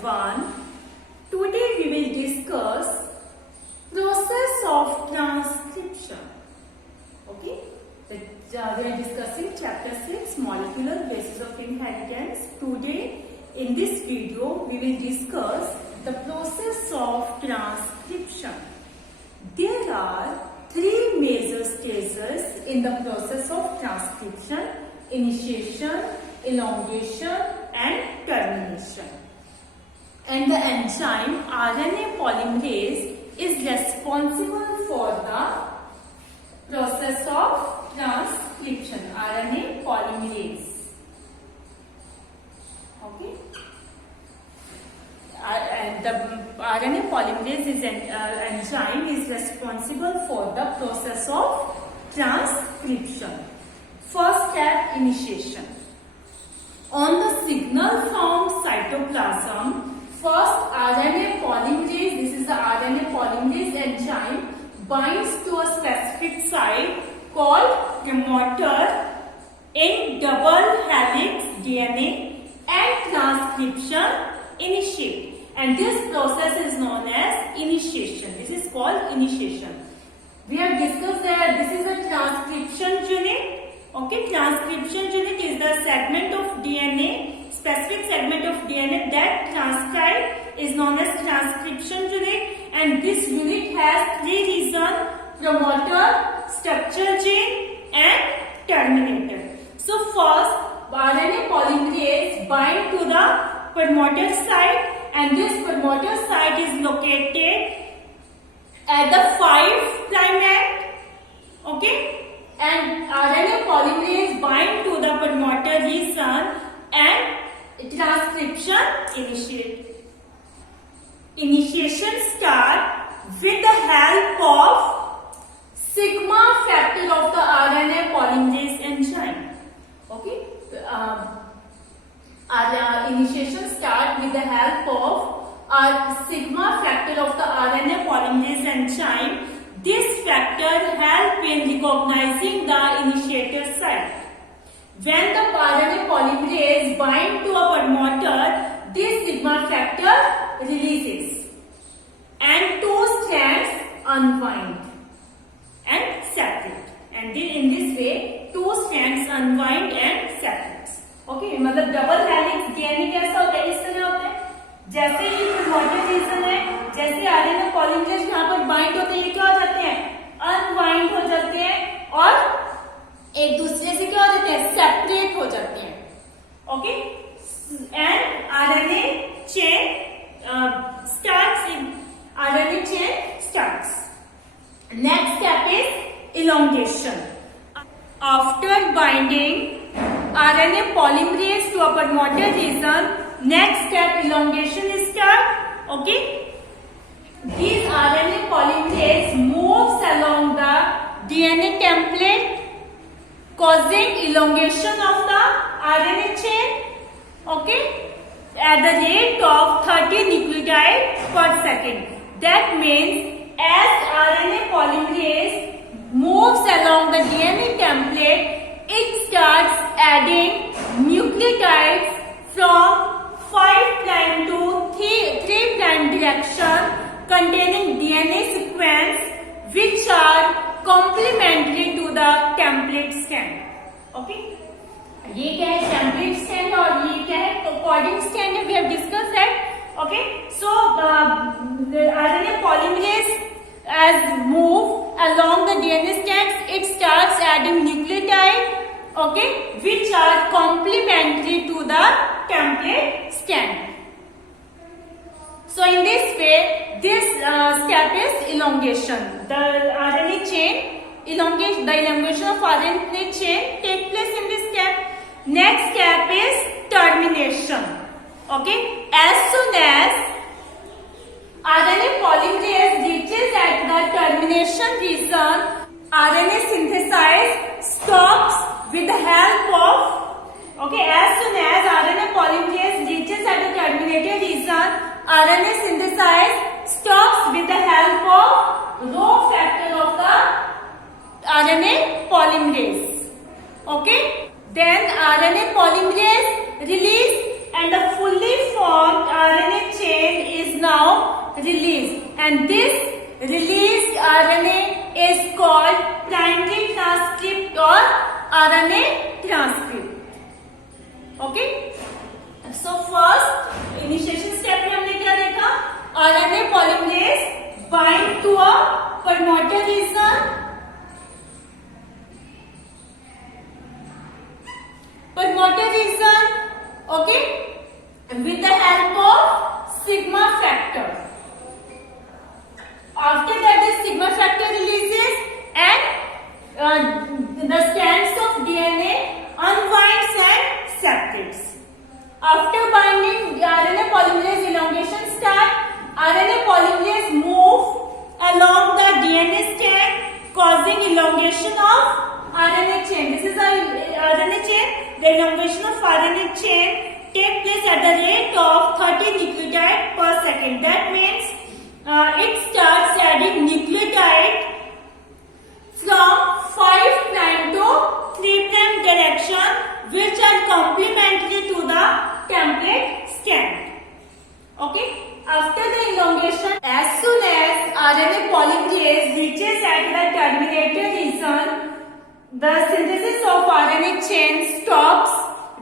everyone. Today we will discuss process of transcription. Okay, we are discussing chapter 6 molecular basis of inheritance. Today in this video we will discuss the process of transcription. There are three major stages in the process of transcription: initiation, elongation and termination. And the enzyme RNA polymerase is responsible for the process of transcription. RNA polymerase. Okay. And the RNA polymerase is an enzyme is responsible for the process of transcription. First step, initiation. On the signal from cytoplasm, first RNA polymerase, this is the RNA polymerase enzyme, binds to a specific site called promoter in double helix DNA and transcription initiate. And this process is known as initiation. This is called initiation. We have discussed that this is a transcription unit. Okay, transcription unit is the segment of DNA, specific segment of DNA that transcribe is known as transcription unit, and this unit has three regions: promoter, structure gene and terminator. So first RNA polymerase bind to the promoter site, and this promoter site is located at the 5' end. Okay. And RNA polymerase bind to the promoter region and transcription initiate. Initiation start with the help of sigma factor of the RNA polymerase enzyme. Okay, initiation start with the help of sigma factor of the RNA polymerase enzyme. This factor helps in recognizing the initiator site. When the RNA polymerase binds to a promoter, this sigma factor releases and two strands unwind and separate. And in this way, two strands unwind and separate. Okay, मतलब double helix DNA कैसा होता है? इस तरह होता है जैसे ये प्रमोटर रीजन है, जैसे आरएनए पॉलीमरेज यहाँ पर बाइंड होते हैं, क्या हो जाते हैं? अनबाइंड हो जाते हैं और एक दूसरे से क्या हो जाते हैं? सेपरेट हो जाते हैं. Okay, and RNA chain starts in RNA chain starts. Next step is elongation. After binding RNA polymerase to a promoter region, next step elongation is start. Okay, these RNA polymerase moves along the DNA template, causing elongation of the RNA chain. Okay, at the rate of 30 nucleotides per second. That means as RNA polymerase moves along the DNA template, it starts adding nucleotides from 5' to 3' direction containing DNA sequence which are complementary to the template strand. Okay, ये क्या है? template strand और ये क्या है? coding strand है. We have discussed that. Okay, so the RNA polymerase as move along the DNA strands, it starts adding nucleotide, okay, which are complementary to the template strand. So in this way, this step is elongation. The RNA chain elongation, the elongation of RNA chain take place in this step. Next step is termination. Okay, as soon as RNA polymerase reaches at the termination region, RNA synthesis stops with the help of, okay, as soon as RNA polymerase reaches at the terminated region, RNA synthesis stops with the help of rho factor of the RNA polymerase. Okay, then RNA polymerase release and the fully formed RNA and this released RNA is called primary transcript or RNA transcript. Okay, so first initiation step में हमने क्या देखा, RNA polymerase bind to a promoter region, okay, with the help of sigma factor. After that, the sigma factor releases and the strands of DNA unwinds and separates. After binding, the RNA polymerase elongation start. RNA polymerase move along the DNA strand, causing elongation of RNA chain. This is a RNA chain. The elongation of RNA chain take place at the rate of 30 nucleotide per second. That means it starts adding nucleotide from 5' to 3' direction, which are complementary to the template strand. Okay. After the elongation, as soon as RNA polymerase reaches at the terminator region, the synthesis of RNA chain stops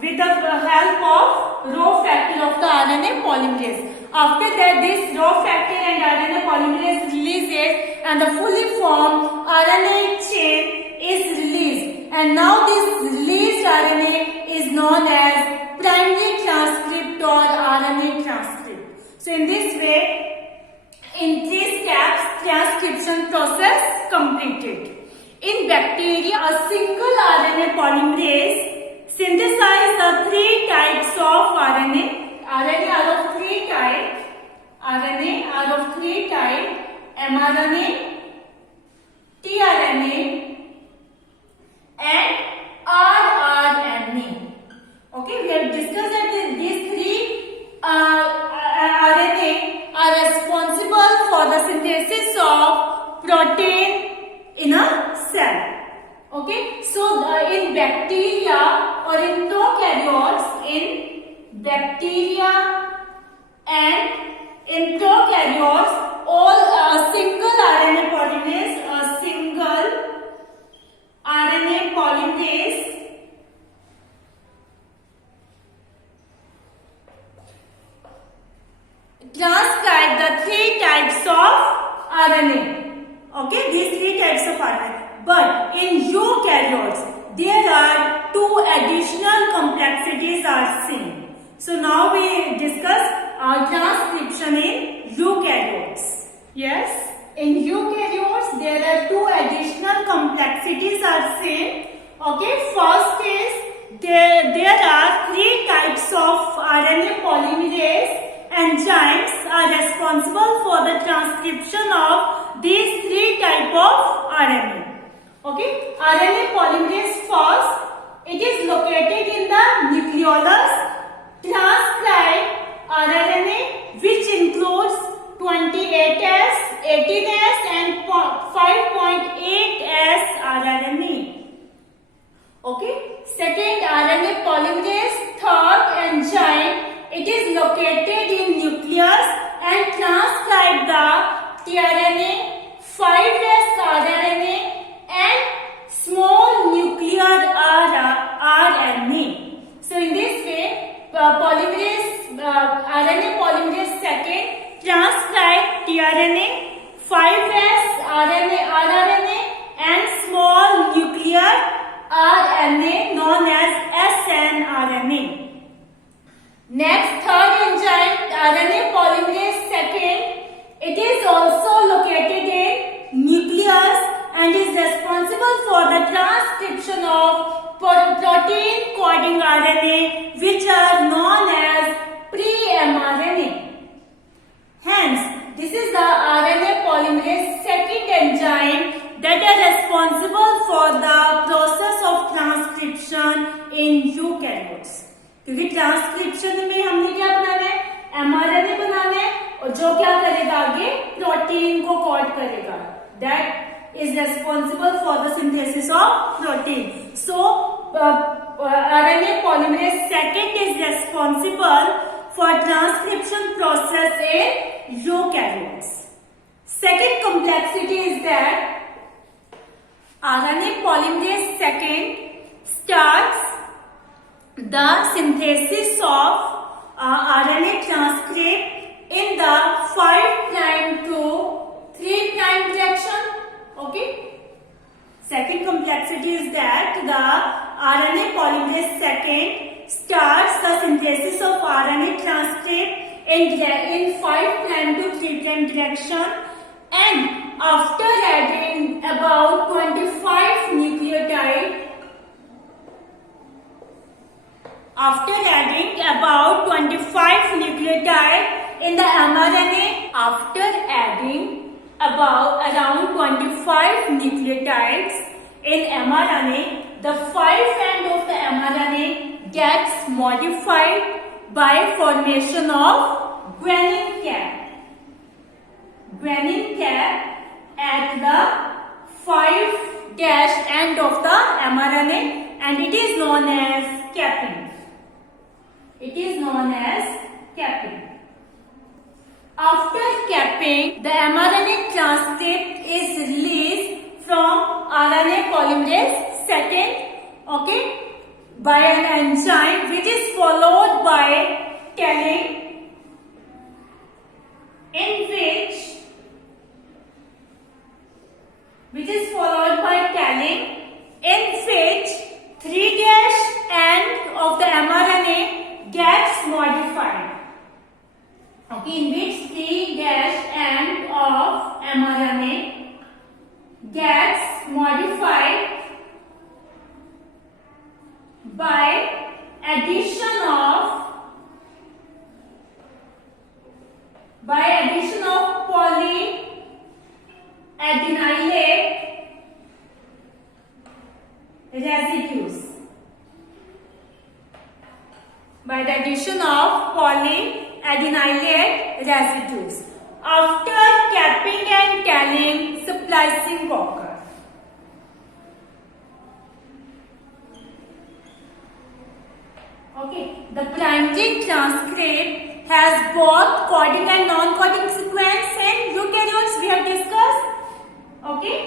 with the help of Rho factor of the RNA polymerase. After that, this Rho factor and RNA polymerase releases and the fully formed RNA chain is released. And now this released RNA is known as primary transcript or RNA transcript. So in this way, in 3 steps, transcription process completed. In bacteria, a single RNA polymerase synthesizes the 3 types of RNA. RNA are of 3 types. RNA are of 3 types: mRNA, tRNA, and rRNA. Okay, we have discussed that these 3 RNA are responsible for the synthesis of protein in a cell. Okay, so in bacteria or in prokaryotes, in bacteria and in prokaryotes, all a single RNA polymerase transcribe the 3 types of RNA. Okay, these 3 types of RNA. But in eukaryotes, there are 2 additional complexities are seen. So now we discuss transcription in eukaryotes. Yes, in eukaryotes there are 2 additional complexities are seen. Okay, first is there are 3 types of RNA polymerase enzymes are responsible for the transcription of these 3 types of RNA. Okay, RNA polymerase first, it is located in the nucleolus, transcribe rRNA, which includes 28S, 18S and 5.8S rRNA. Okay, second RNA polymerase, third enzyme, it is located in nucleus and transcribe the tRNA, 5S rRNA and small nuclear RNA. So in this way, RNA polymerase second transcribe tRNA, 5S rRNA and small nuclear RNA known as snRNA. Next, third enzyme, RNA polymerase second, it is also located in nucleus and is responsible for the transcription of protein coding RNA, which are known as pre-mRNA. Hence, this is the RNA polymerase second enzyme that are responsible for the process of transcription in eukaryotes. क्योंकि transcription में हमने क्या बनाना है, mRNA बनाना है, और जो क्या करेगा आगे प्रोटीन को कोड करेगा. That is responsible for the synthesis of protein. So RNA polymerase second is responsible for transcription process in eukaryotes. Second complexity is that RNA polymerase second starts the synthesis of RNA transcript in the 5' to 3' direction. Okay. Second complexity is that the RNA polymerase second starts the synthesis of RNA transcript in 5' to 3' direction, and after adding about 25 nucleotide in the mRNA, after adding around 25 nucleotides in mRNA, the 5' of the mRNA gets modified by formation of guanine cap. Guanine cap at the 5' end of the mRNA, and it is known as capping. It is known as capping. After capping, the mRNA transcript is released from RNA polymerase second, okay, by an enzyme which is followed by calling, in which 3' end of the mRNA gets modified. Okay, in which 3' end of mRNA gets modified by addition of polyadenylate residues. By the addition of polyadenylate residues. After capping and calling, splicing occurs. Okay, the primary transcript has both coding and non-coding sequence in eukaryotes, we have discussed. Okay,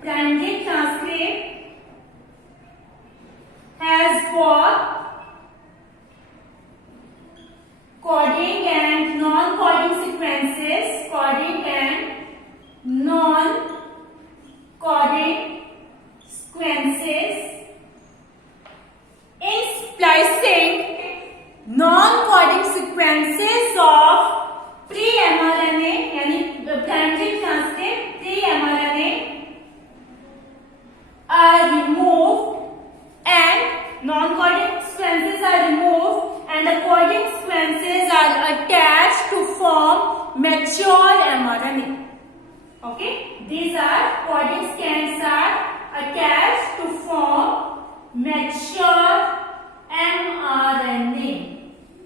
primary transcript has both coding and non-coding sequences. In splicing, non-coding sequences of pre-mRNA, यानी primary transcript pre-mRNA are removed, and non-coding sequences are removed, and the coding sequences are attached to form mature mRNA. Okay, these are coding strands are attached to form mature mRNA.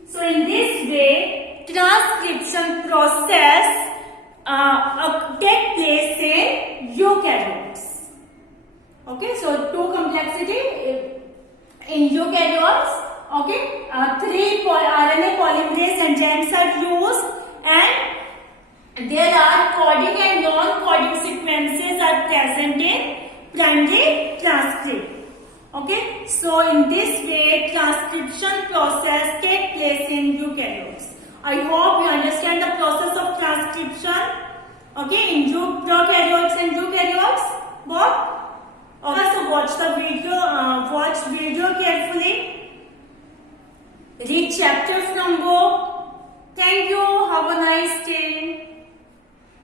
So in this way, transcription process take place in eukaryotes. Okay, so two complexity in eukaryotes. Okay, 3 RNA polymerase enzymes are used, and there are coding and non-coding sequences are present in primary transcript. Okay, so in this way, transcription process take place in eukaryotes. I hope you understand the process of transcription. Okay, in prokaryotes and eukaryotes, both. Okay, so watch video carefully. Read chapter from book. Thank you. Have a nice day.